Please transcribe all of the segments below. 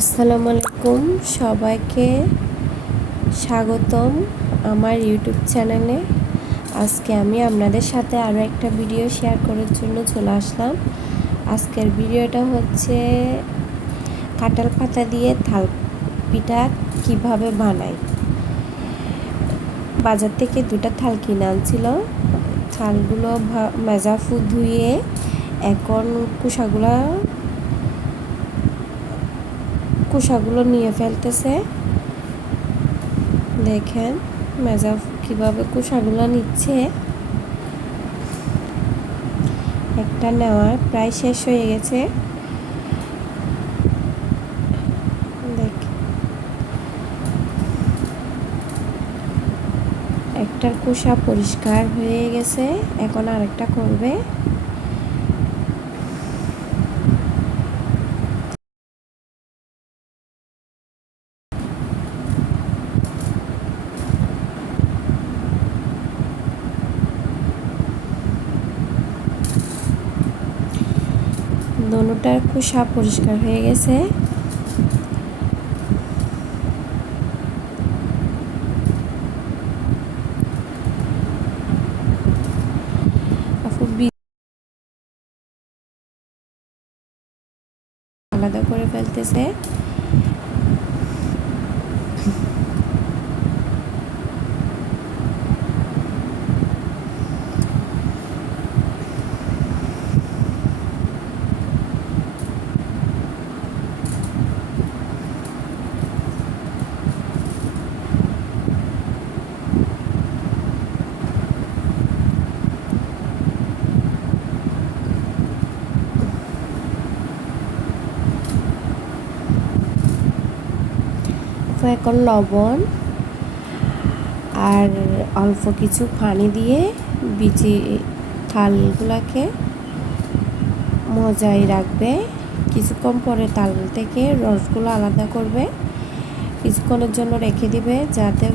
আসসালামু আলাইকুম, সবাইকে স্বাগতম আমার ইউটিউব চ্যানেলে। আজকে আমি আপনাদের সাথে আরও একটা ভিডিও শেয়ার করার জন্য চলে আসলাম। আজকের ভিডিওটা হচ্ছে কাঁঠাল পাতা দিয়ে থাল পিঠা কীভাবে বানাই। বাজার থেকে দুটা থাল কিনে আনছিল। থালগুলো মেজাফু ধুয়ে এখন কুসাগুলো নিয়ে ফেলতেছে। দেখেন মেজা কিভাবে কুসাগুলো নিচ্ছে। একটা নেওয়া প্রায় শেষ হয়ে গেছে। একটার কুসা পরিষ্কার হয়ে গেছে, এখন আরেকটা করবে। দোনোটার কুসা পরিষ্কার হয়ে গেছে। আলাদা করে ফেলতেছে। এখন লবণ আর অল্প কিছু পানি দিয়ে বিচি থালগুলাকে মজাই রাখবে। কিছুক্ষণ পরে তাল থেকে রসগুলো আলাদা করবে, কিছুক্ষণের জন্য রেখে দিবে যাতে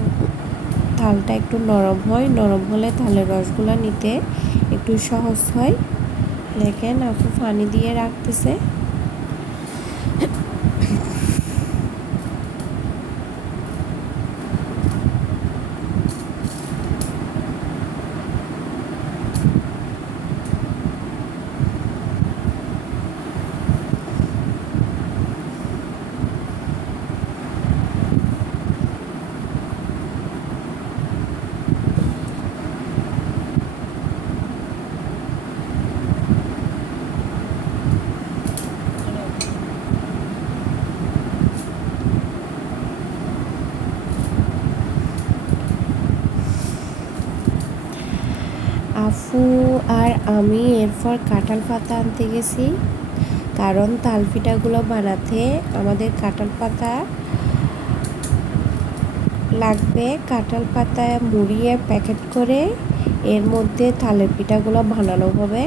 থালটা একটু নরম হয়। নরম হলে থালের রসগুলো নিতে একটু সহজ হয়। দেখেন আপু পানি দিয়ে রাখতেছে। আফু আর আমি এরপর কাঁঠাল পাতা আনতে গেছি, কারণ তাল পিঠাগুলো বানাতে আমাদের কাঁঠাল পাতা লাগবে। কাঁঠাল পাতা মুড়িয়ে প্যাকেট করে এর মধ্যে তালের পিঠাগুলো বানানো হবে।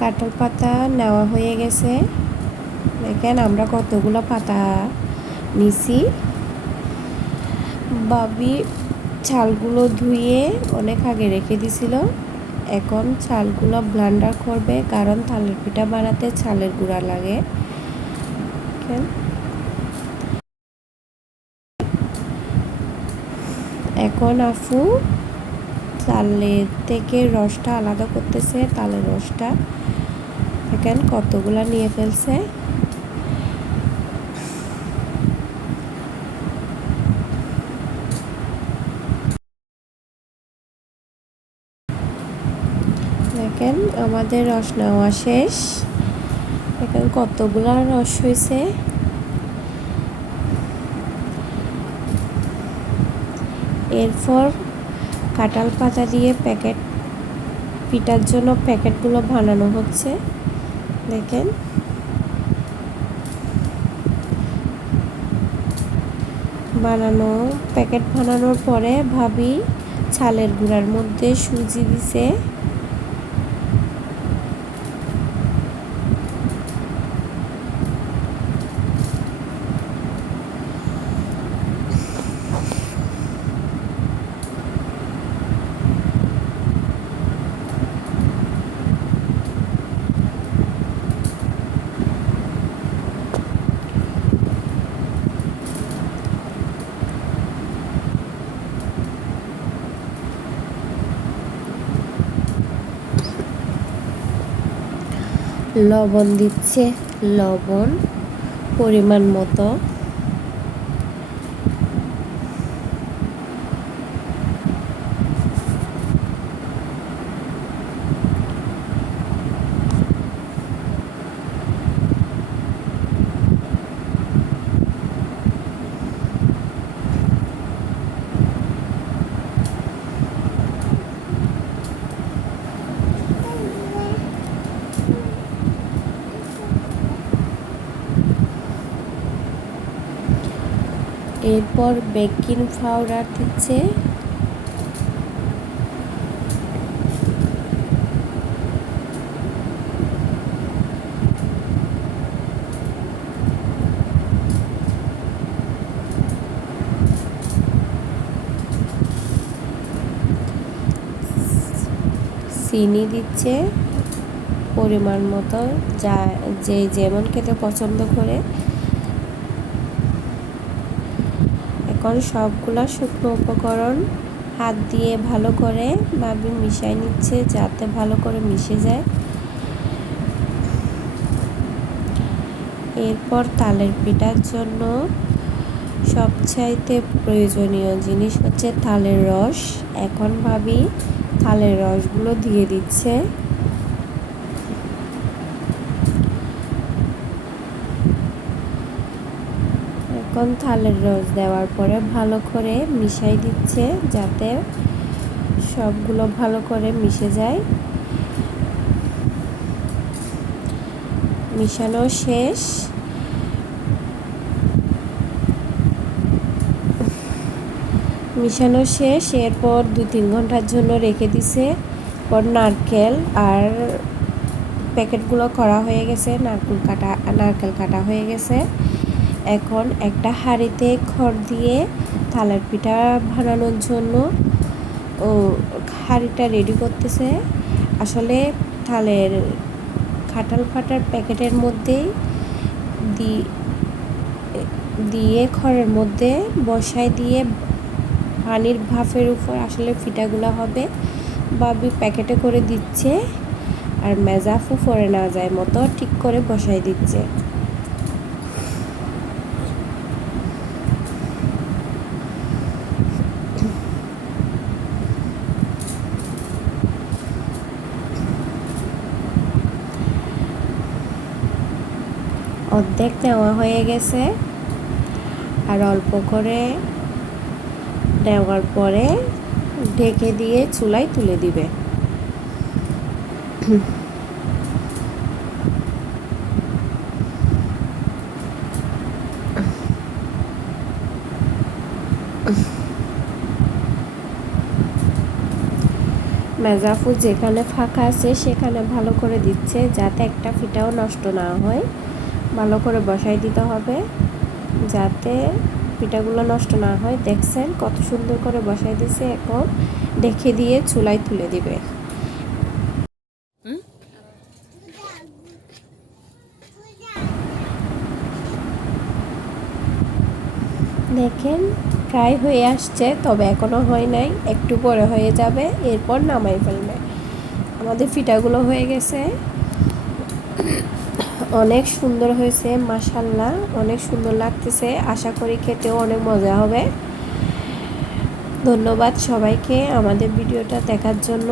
কাঁঠাল পাতা নেওয়া হয়ে গেছে। দেখেন আমরা কতগুলো পাতা নিছি। বাবি চালগুলো ধুয়ে অনেক আগে রেখে দিছিল। এখন চালগুলো ব্লেন্ডার করবে, কারণ তালের পিঠা বানাতে চালের গুঁড়া লাগে। এখন আফু তালের থেকে রসটা আলাদা করতেছে। তালের রসটা দেখেন কতগুলা নিয়ে ফেলছে। দেখেন আমাদের রস নেওয়া শেষ। দেখেন কতগুলা রস হয়েছে। এরপর কাঁঠাল পাতা দিয়ে পিঠার জন্য প্যাকেটগুলো বানানো হচ্ছে। দেখেন প্যাকেট বানানোর পরে ভাবি চালের গুঁড়ার মধ্যে সুজি দিছে। লবণ দিচ্ছে, লবণ পরিমাণ মতো। এরপর বেকিং পাউডার দিচ্ছে, চিনি দিচ্ছে পরিমাণ মতো, যা যে যেমন খেতে পছন্দ করে। এখন সবগুলা শুকনো উপকরণ হাত দিয়ে ভালো করে ভাবে মিশিয়ে নিচ্ছে, যাতে ভালো করে মিশে যায়। এরপর তালের পিঠার জন্য সবচাইতে প্রয়োজনীয় জিনিস হচ্ছে তালের রস। এখন ভাবি তালের রসগুলো দিয়ে দিচ্ছে। এখন তালের রস দেওয়ার পরে ভালো করে মিশাই দিচ্ছে, যাতে সবগুলো ভালো করে মিশে যায়। মিশানো শেষ। মিশানো শেষ। এরপর 2-3 ঘন্টার জন্য রেখে দিছে। পর নারকেল আর প্যাকেটগুলো করা হয়ে গেছে, নারকেল কাটা হয়ে গেছে। এখন একটা হাঁড়িতে খড় দিয়ে তালের পিঠা বানানোর জন্য হাঁড়িটা রেডি করতেছে। আসলে তালের খাটাল ফাটার প্যাকেটের মধ্যেই দিয়ে খড়ের মধ্যে বসায় দিয়ে পানির ভাপের উপর আসলে পিঠাগুলো হবে। বাবি প্যাকেটে করে দিচ্ছে আর মেজাফু পরে না যায় মতো ঠিক করে বসাই দিচ্ছে। অর্ধেক নেওয়া হয়ে গেছে, আর অল্প করে নেওয়ার পরে ঢেকে দিয়ে চুলায় তুলে দিবে। মেজাফু যেখানে ফাঁকা আছে সেখানে ভালো করে দিচ্ছে, যাতে একটা ফিটাও নষ্ট না হয়। ভালো করে বসাই দিতে হবে যাতে পিঠাগুলো নষ্ট না হয়। দেখছেন কত সুন্দর করে বসাই দিছে। এখন ঢেকে দিয়ে চুলায় তুলে দিবে। দেখেন প্রায় হয়ে আসছে, তবে এখনো হয় নাই, একটু পরে হয়ে যাবে। এরপর নামাই ফেলবে। আমাদের পিঠাগুলো হয়ে গেছে, অনেক সুন্দর হয়েছে মাশাআল্লাহ, অনেক সুন্দর লাগতেছে। আশা করি খেতেও অনেক মজা হবে। ধন্যবাদ সবাইকে আমাদের ভিডিওটা দেখার জন্য।